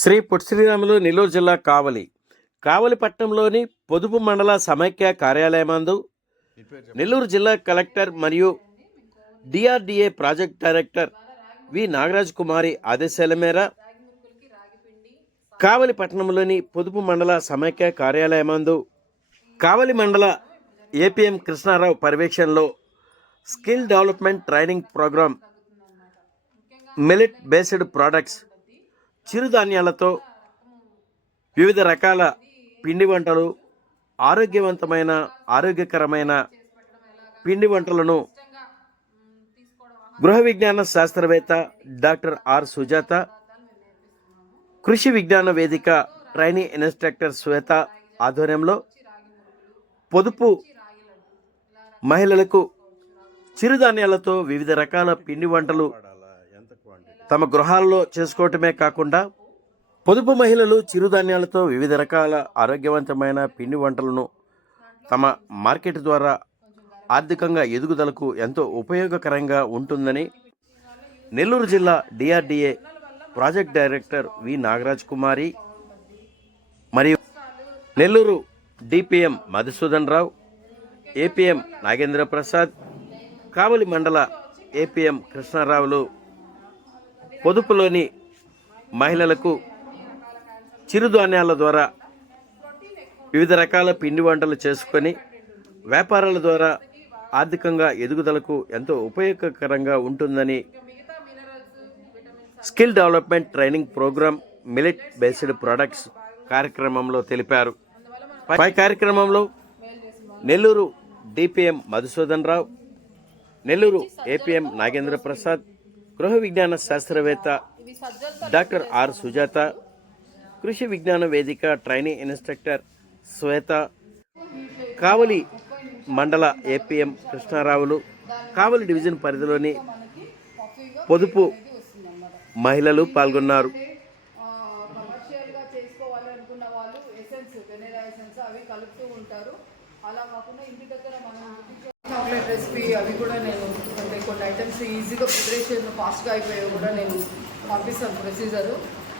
శ్రీ పొట్టి శ్రీరాములు నెల్లూరు జిల్లా కావలి పట్టణంలోని పొదుపు మండల సమైక్య కార్యాలయమందు నెల్లూరు జిల్లా కలెక్టర్ మరియు డిఆర్డిఏ ప్రాజెక్ట్ డైరెక్టర్ వి నాగరాజ్ కుమారి ఆదేశాల మేర కావలి పట్టణంలోని పొదుపు మండల సమైక్య కార్యాలయమందు కావలి మండల ఏపీఎం కృష్ణారావు పర్యవేక్షణలో skill development training program millet based products చిరుధాన్యాలతో వివిధ రకాల పిండి వంటలు ఆరోగ్యకరమైన పిండి వంటలను గృహ విజ్ఞాన శాస్త్రవేత్త డాక్టర్ ఆర్ సుజాత, కృషి విజ్ఞాన వేదిక ట్రైనీ ఇన్స్ట్రక్టర్ శ్వేత ఆధ్వర్యంలో పొదుపు మహిళలకు చిరుధాన్యాలతో వివిధ రకాల పిండి వంటలు తమ గృహాల్లో చేసుకోవటమే కాకుండా పొదుపు మహిళలు చిరుధాన్యాలతో వివిధ రకాల ఆరోగ్యవంతమైన పిండి వంటలను తమ మార్కెట్ ద్వారా ఆర్థికంగా ఎదుగుదలకు ఎంతో ఉపయోగకరంగా ఉంటుందని నెల్లూరు జిల్లా డిఆర్డిఏ ప్రాజెక్ట్ డైరెక్టర్ వి నాగరాజ్ కుమారి మరియు నెల్లూరు డిపిఎం మధుసూదన్ రావు, ఏపీఎం నాగేంద్ర ప్రసాద్, కావలి మండల ఏపీఎం కృష్ణారావులు పొదుపులోని మహిళలకు చిరుధాన్యాల ద్వారా వివిధ రకాల పిండి వంటలు చేసుకొని వ్యాపారాల ద్వారా ఆర్థికంగా ఎదుగుదలకు ఎంతో ఉపయోగకరంగా ఉంటుందని skill development training program millet based products కార్యక్రమంలో తెలిపారు. పై కార్యక్రమంలో నెల్లూరు డిపిఎం మధుసూదన్ రావు, నెల్లూరు ఏపీఎం నాగేంద్ర ప్రసాద్, గృహ విజ్ఞాన శాస్త్రవేత్త డాక్టర్ ఆర్ సుజాత, కృషి విజ్ఞాన వేదిక ట్రైనీ ఇన్స్ట్రక్టర్ శ్వేత, కావలి మండల ఏపీఎం కృష్ణారావులు, కావలి డివిజన్ పరిధిలోని పొదుపు మహిళలు పాల్గొన్నారు. చాక్లెట్ రెసిపీ అవి కూడా నేను అంటే కొన్ని ఐటమ్స్ ఈజీగా ప్రిపరేషన్ ఫాస్ట్గా అయిపోయాయి కూడా నేను పంపిస్తాను ప్రొసీజరు.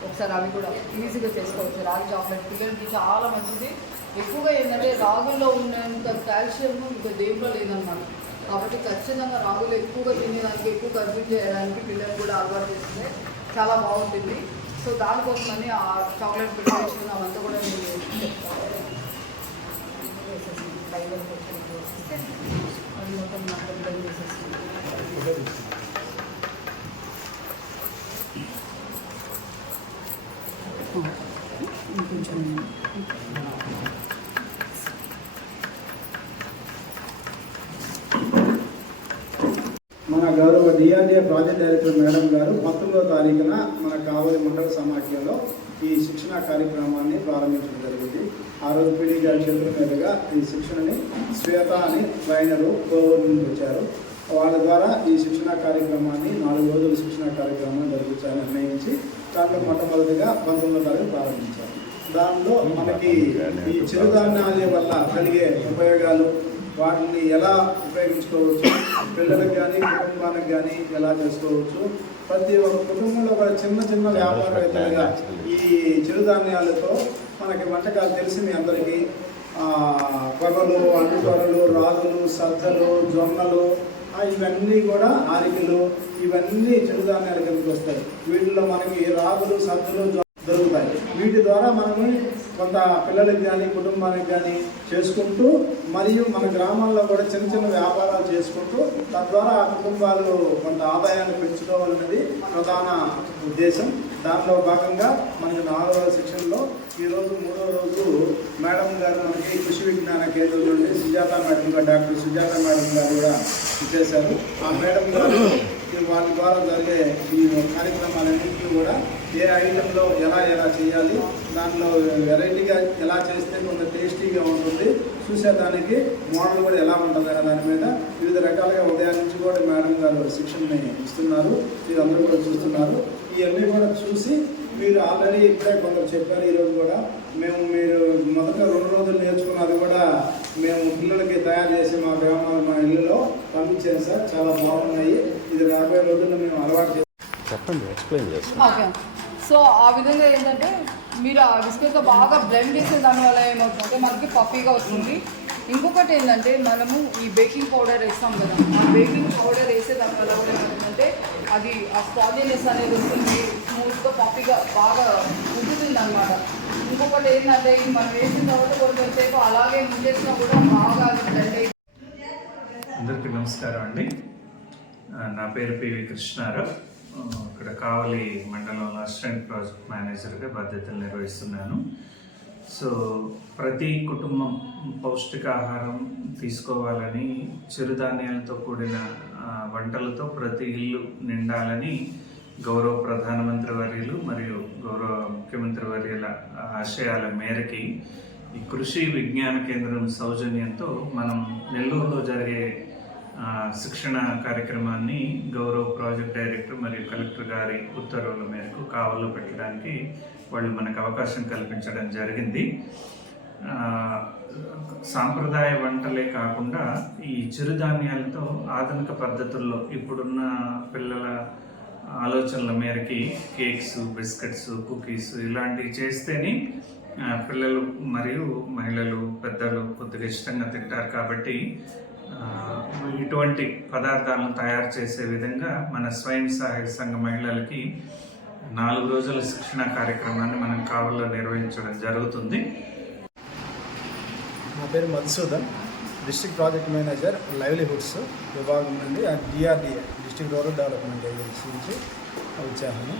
ఒకసారి అవి కూడా ఈజీగా చేసుకోవచ్చు. రాగి చాక్లెట్ పిల్లలకి చాలా మంచిది. ఎక్కువగా ఏంటంటే రాగుల్లో ఉన్నంత కాల్షియం ఇంకా దేంట్లో లేదన్నమాట. కాబట్టి ఖచ్చితంగా రాగులు ఎక్కువగా తినేదానికి, ఎక్కువ కన్జ్యూమ్ చేయడానికి పిల్లలు కూడా అలవాటు చేస్తే చాలా బాగుంటుంది. సో దానికోసమని ఆ చాక్లెట్ ప్రిపరేషన్ అవంతా కూడా నేను చెప్తాను. మన గౌరవ డిఆర్డిఏ ప్రాజెక్ట్ డైరెక్టర్ మేడం గారు 19వ తారీఖున మన కావలి మండల సమాఖ్యలో ఈ శిక్షణ కార్యక్రమాన్ని ప్రారంభించడం జరిగింది. ఆ రోజు పీడీ గారి చేతుల మీదుగా ఈ శిక్షణని శ్వేత అని ట్రైనరు కోవూరు నుండి వచ్చారు. వాళ్ళ ద్వారా ఈ శిక్షణ కార్యక్రమాన్ని 4 రోజుల శిక్షణ కార్యక్రమాన్ని జరిపించాలని నిర్ణయించి దాంట్లో మొట్టమొదటిగా 19వ తారీఖు ప్రారంభించారు. దానిలో మనకి ఈ చిరుధాన్యాల వల్ల కలిగే ఉపయోగాలు, వాటిని ఎలా ఉపయోగించుకోవచ్చు, పిల్లలకు కానీ కుటుంబానికి కానీ ఎలా చేసుకోవచ్చు, ప్రతి ఒక్క కుటుంబంలో కూడా చిన్న చిన్న వ్యాపారవేత్తలుగా ఈ చిరుధాన్యాలతో మనకి వంటకాలు తెలిసి మీ అందరికీ కొర్రలు, అంటుకొర్రలు, రాగులు, సజ్జలు, జొన్నలు, ఇవన్నీ కూడా ఆరికలు, ఇవన్నీ చిరుధాన్యాల కిందకి వస్తాయి. వీటిలో మనకి రాగులు, సజ్జలు దొరుకుతాయి. వీటి ద్వారా మనము కొంత పిల్లలకి కానీ కుటుంబానికి కానీ చేసుకుంటూ, మరియు మన గ్రామాల్లో కూడా చిన్న చిన్న వ్యాపారాలు చేసుకుంటూ తద్వారా ఆ కుటుంబాలు కొంత ఆదాయాన్ని పెంచుకోవాలనేది ప్రధాన ఉద్దేశం. దాంట్లో భాగంగా మనకి 4వ రోజు శిక్షణలో ఈరోజు 3వ రోజు మేడం గారు మనకి కృషి విజ్ఞాన కేంద్రం నుండి సుజాత మేడం గారు, డాక్టర్ సుజాత మేడం గారు కూడా ఇచ్చేశారు. ఆ మేడం గారు వాళ్ళ ద్వారా జరిగే ఈ కార్యక్రమాలన్నింటినీ కూడా ఏ ఐటెంలో ఎలా చేయాలి, దాంట్లో వెరైటీగా ఎలా చేస్తే కొంచెం టేస్టీగా ఉంటుంది, చూసేదానికి మోడల్ కూడా ఎలా ఉంటుంది అనే దాని మీద వివిధ రకాలుగా ఉదయం నుంచి కూడా మేడం గారు శిక్షణని ఇస్తున్నారు. మీరు అందరూ కూడా చూస్తున్నారు. ఇవన్నీ కూడా చూసి మీరు ఆల్రెడీ ఇప్పుడే కొందరు చెప్పారు. ఈరోజు కూడా మీరు మొదట 2 రోజులు నేర్చుకున్నది కూడా మేము పిల్లలకి తయారు చేసి మా గ్రామాల మా ఇళ్ళలో పంపించాను సార్. చాలా బాగున్నాయి. ఇది 50 రోజుల్లో మేము అలవాటు చెప్పండి, ఎక్స్ప్లెయిన్ చేస్తాం. సో ఆ విధంగా ఏంటంటే మీరు ఆ బిస్కెట్తో బాగా బ్లెండ్ చేసే దానివల్ల ఏమవుతుందంటే మనకి పఫీగా వస్తుంది. ఇంకొకటి ఏంటంటే మనము ఈ బేకింగ్ పౌడర్ వేస్తాం కదా, ఆ బేకింగ్ పౌడర్ వేసే దానివల్ల కూడా ఏమవుతుందంటే అది ఆ స్పాంజినెస్ అనేది వస్తుంది, స్మూత్గా పఫీగా బాగా ఉడుకుతుంది అనమాట. ఇంకొకటి ఏంటంటే ఇది మనం వేసిన తర్వాత కొంచెం సేపు అలాగే ముంచేసినా కూడా బాగా అది బ్లెండ్ అయ్యి. అందరికీ నమస్కారం అండి. నా పేరు పివి కృష్ణారావు. ఇక్కడ కావలి మండలంలో అసిస్టెంట్ ప్రాజెక్ట్ మేనేజర్గా బాధ్యతలు నిర్వహిస్తున్నాను. సో ప్రతి కుటుంబం పౌష్టికాహారం తీసుకోవాలని, చిరుధాన్యాలతో కూడిన వంటలతో ప్రతి ఇల్లు నిండాలని గౌరవ ప్రధానమంత్రి వర్యులు మరియు గౌరవ ముఖ్యమంత్రి వర్యుల ఆశయాల మేరకి ఈ కృషి విజ్ఞాన కేంద్రం సౌజన్యంతో మనం నెల్లూరులో జరిగే శిక్షణ కార్యక్రమాన్ని గౌరవ ప్రాజెక్ట్ డైరెక్టర్ మరియు కలెక్టర్ గారి ఉత్తర్వుల మేరకు కావల్లో పెట్టడానికి వాళ్ళు మనకు అవకాశం కల్పించడం జరిగింది. సాంప్రదాయ వంటలే కాకుండా ఈ చిరుధాన్యాలతో ఆధునిక పద్ధతుల్లో ఇప్పుడున్న పిల్లల ఆలోచనల మేరకి కేక్స్, బిస్కెట్స్, కుకీస్ ఇలాంటివి చేస్తేనే పిల్లలు మరియు మహిళలు, పెద్దలు కొద్దిగా ఇష్టంగా తింటారు. కాబట్టి ఇటువంటి పదార్థాలను తయారు చేసే విధంగా మన స్వయం సహాయక సంఘ మహిళలకి 4 రోజుల శిక్షణ కార్యక్రమాన్ని మనం కావల్లో నిర్వహించడం జరుగుతుంది. నా పేరు Madhusudan, district project manager livelihoods విభాగం నుండి DRDA district rural development agency నుంచి వచ్చాను.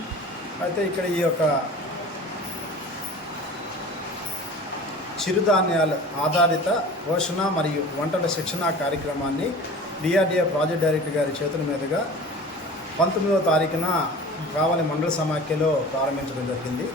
అయితే ఇక్కడ ఈ యొక్క చిరుధాన్యాల ఆధారిత పోషణ మరియు వంటల శిక్షణ కార్యక్రమాన్ని డిఆర్డిఏ ప్రాజెక్ట్ డైరెక్టర్ గారి చేతుల మీదుగా 19వ తారీఖున కావలి మండల సమాఖ్యలో ప్రారంభించడం జరిగింది.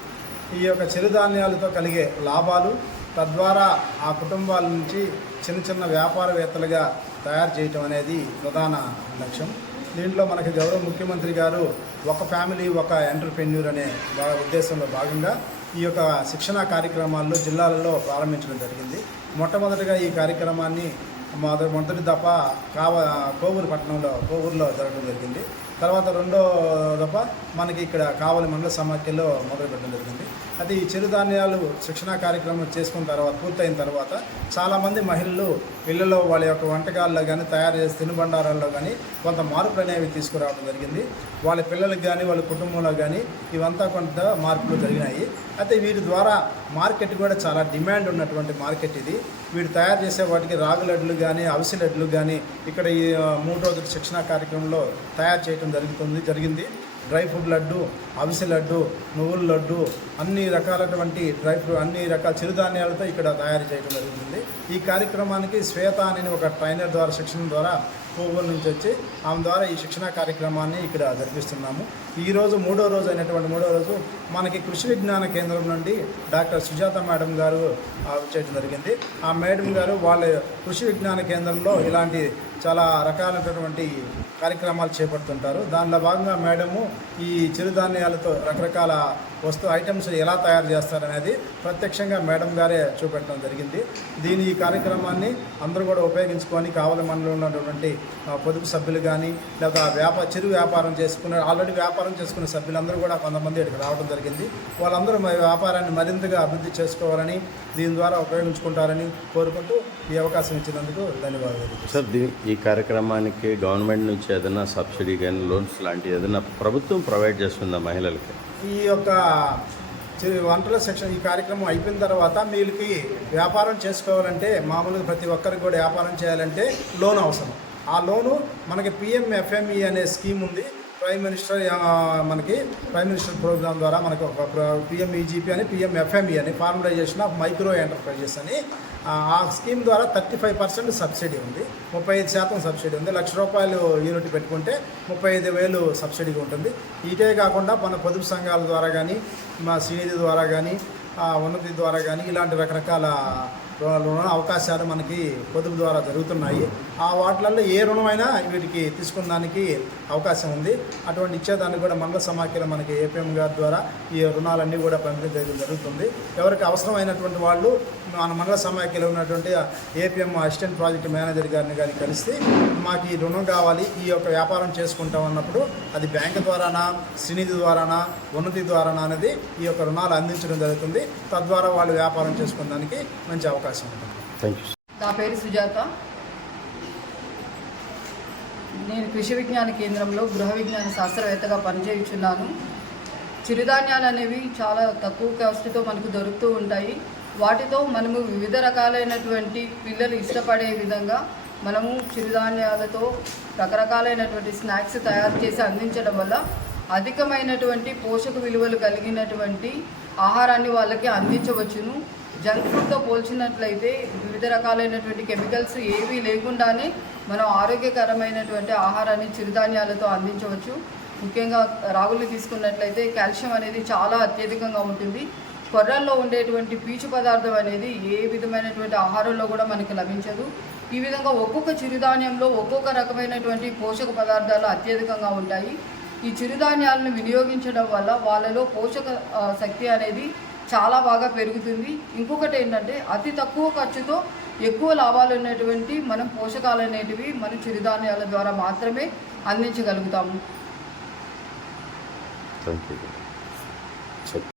ఈ యొక్క చిరుధాన్యాలతో కలిగే లాభాలు, తద్వారా ఆ కుటుంబాల నుంచి చిన్న చిన్న వ్యాపారవేత్తలుగా తయారు చేయటం అనేది ప్రధాన లక్ష్యం. దీంట్లో మనకి గౌరవ ముఖ్యమంత్రి గారు ఒక ఫ్యామిలీ ఒక ఎంటర్ప్రెన్యూర్ అనే ఉద్దేశంలో భాగంగా ఈ యొక్క శిక్షణా కార్యక్రమాల్లో జిల్లాలలో ప్రారంభించడం జరిగింది. మొట్టమొదటిగా ఈ కార్యక్రమాన్ని మొదటి దఫ కోవూరు పట్టణంలో కోవూరులో జరగడం జరిగింది. తర్వాత రెండో దఫ మనకి ఇక్కడ కావలి మండల సమాఖ్యలో మొదలుపెట్టడం జరిగింది. అది ఈ చిరుధాన్యాలు శిక్షణా కార్యక్రమం చేసుకున్న తర్వాత పూర్తయిన తర్వాత చాలామంది మహిళలు ఇళ్లలో వాళ్ళ యొక్క వంటకాల్లో కానీ తయారు చేసే తినుబండారాల్లో కానీ కొంత మార్పులు అనేవి తీసుకురావడం జరిగింది. వాళ్ళ పిల్లలకు కానీ వాళ్ళ కుటుంబంలో కానీ ఇవంతా కొంత మార్పులు జరిగినాయి. అయితే వీటి ద్వారా మార్కెట్ కూడా చాలా డిమాండ్ ఉన్నటువంటి మార్కెట్ ఇది. వీడు తయారు చేసే వాటికి రాగి లడ్లు కానీ అవిసె లడ్లు కానీ ఇక్కడ ఈ 3 రోజుల శిక్షణా కార్యక్రమంలో తయారు చేయడం జరిగింది. డ్రై ఫ్రూట్ లడ్డు, అవిసె లడ్డు, నువ్వుల లడ్డు, అన్ని రకాలైనటువంటి అన్ని రకాల చిరుధాన్యాలతో ఇక్కడ తయారు చేయడం జరుగుతుంది. ఈ కార్యక్రమానికి శ్వేత అనే ఒక ట్రైనర్ ద్వారా శిక్షణ ద్వారా కోవూరు నుంచి వచ్చి ఆమె ద్వారా ఈ శిక్షణా కార్యక్రమాన్ని ఇక్కడ జరిపిస్తున్నాము. ఈరోజు మూడో రోజు మనకి కృషి విజ్ఞాన కేంద్రం నుండి డాక్టర్ సుజాత మేడం గారు చేయడం జరిగింది. ఆ మేడం గారు వాళ్ళ కృషి విజ్ఞాన కేంద్రంలో ఇలాంటి చాలా రకాలైనటువంటి కార్యక్రమాలు చేపడుతుంటారు. దానిలో భాగంగా మేడము ఈ చిరుధాన్యాలతో రకరకాల ఐటమ్స్ ఎలా తయారు చేస్తారనేది ప్రత్యక్షంగా మేడం గారే చూపెట్టడం జరిగింది. ఈ కార్యక్రమాన్ని అందరూ కూడా ఉపయోగించుకొని కావలి మండలంలో ఉన్నటువంటి పొదుపు సభ్యులు కానీ లేదా చిరు వ్యాపారం ఆల్రెడీ వ్యాపారం చేసుకునే సభ్యులందరూ కూడా కొంతమంది ఇక్కడికి రావడం జరిగింది. వాళ్ళందరూ వ్యాపారాన్ని మరింతగా అభివృద్ధి చేసుకోవాలని, దీని ద్వారా ఉపయోగించుకుంటారని కోరుకుంటూ ఈ అవకాశం ఇచ్చినందుకు ధన్యవాదాలు. సార్, ఈ కార్యక్రమానికి గవర్నమెంట్ నుంచి ఏదైనా సబ్సిడీ కానీ లోన్స్ లాంటివి ఏదైనా ప్రభుత్వం ప్రొవైడ్ చేస్తుందా మహిళలకి? ఈ యొక్క వంటల సెక్షన్ ఈ కార్యక్రమం అయిపోయిన తర్వాత వీళ్ళకి వ్యాపారం చేసుకోవాలంటే మామూలుగా ప్రతి ఒక్కరికి కూడా వ్యాపారం చేయాలంటే లోన్ అవసరం. ఆ లోను మనకి PMFME అనే స్కీమ్ ఉంది. ప్రైమ్ మినిస్టర్ ప్రోగ్రామ్ ద్వారా మనకు ఒక PMEGP అని PMFME అని ఫార్మలైజేషన్ ఆఫ్ మైక్రో ఎంటర్ప్రైజెస్ అని ఆ స్కీమ్ ద్వారా 35% సబ్సిడీ ఉంది, 35% సబ్సిడీ ఉంది. ₹1,00,000 యూనిట్ పెట్టుకుంటే 35,000 సబ్సిడీగా ఉంటుంది. ఇదే కాకుండా మన పొదుపు సంఘాల ద్వారా కానీ, మా CID ద్వారా కానీ, ఉన్నతి ద్వారా కానీ ఇలాంటి రకరకాల రుణ అవకాశాలు మనకి పొదుపు ద్వారా జరుగుతున్నాయి. ఆ వాటిలలో ఏ రుణమైనా వీటికి తీసుకున్నానికి అవకాశం ఉంది. అటువంటి ఇచ్చేదానికి కూడా మండల సమాఖ్యలో మనకి ఏపీఎం గారి ద్వారా ఈ రుణాలన్నీ కూడా పంపిణీ చేయడం జరుగుతుంది. ఎవరికి అవసరమైనటువంటి వాళ్ళు మన మండల సమాఖ్యలో ఉన్నటువంటి ఏపీఎం అసిస్టెంట్ ప్రాజెక్ట్ మేనేజర్ గారిని కానీ కలిసి మాకు ఈ రుణం కావాలి, ఈ యొక్క వ్యాపారం చేసుకుంటాం అన్నప్పుడు అది బ్యాంకు ద్వారానా, శ్రీనిధి ద్వారానా, ఉన్నతి ద్వారానా అనేది ఈ యొక్క రుణాలు అందించడం జరుగుతుంది. తద్వారా వాళ్ళు వ్యాపారం చేసుకోవడానికి మంచి అవకాశం ఉంటుంది. Thank you. నా పేరు సుజాత. నేను కృషి విజ్ఞాన కేంద్రంలో గృహ విజ్ఞాన శాస్త్రవేత్తగా పనిచేయుచున్నాను. చిరుధాన్యాలు అనేవి చాలా తక్కువ కాస్ట్తో మనకు దొరుకుతూ ఉంటాయి. వాటితో మనము వివిధ రకాలైనటువంటి పిల్లలు ఇష్టపడే విధంగా మనము చిరుధాన్యాలతో రకరకాలైనటువంటి స్నాక్స్ తయారు చేసి అందించడం వల్ల అధికమైనటువంటి పోషక విలువలు కలిగినటువంటి ఆహారాన్ని వాళ్ళకి అందించవచ్చును. జంక్ ఫుడ్తో పోల్చినట్లయితే వివిధ రకాలైనటువంటి కెమికల్స్ ఏవీ లేకుండానే మనం ఆరోగ్యకరమైనటువంటి ఆహారాన్ని చిరుధాన్యాలతో అందించవచ్చు. ముఖ్యంగా రాగులు తీసుకున్నట్లయితే కాల్షియం అనేది చాలా అత్యధికంగా ఉంటుంది. కొర్రల్లో ఉండేటువంటి పీచు పదార్థం అనేది ఏ విధమైనటువంటి ఆహారంలో కూడా మనకు లభించదు. ఈ విధంగా ఒక్కొక్క చిరుధాన్యంలో ఒక్కొక్క రకమైనటువంటి పోషక పదార్థాలు అత్యధికంగా ఉంటాయి. ఈ చిరుధాన్యాలను వినియోగించడం వల్ల వాళ్ళలో పోషక శక్తి అనేది చాలా బాగా పెరుగుతుంది. ఇంకొకటి ఏంటంటే అతి తక్కువ ఖర్చుతో ఎక్కువ లాభాలు ఉన్నటువంటి మనం పోషకాలు అనేటివి మనం చిరుధాన్యాల ద్వారా మాత్రమే అందించగలుగుతాము. Thank you.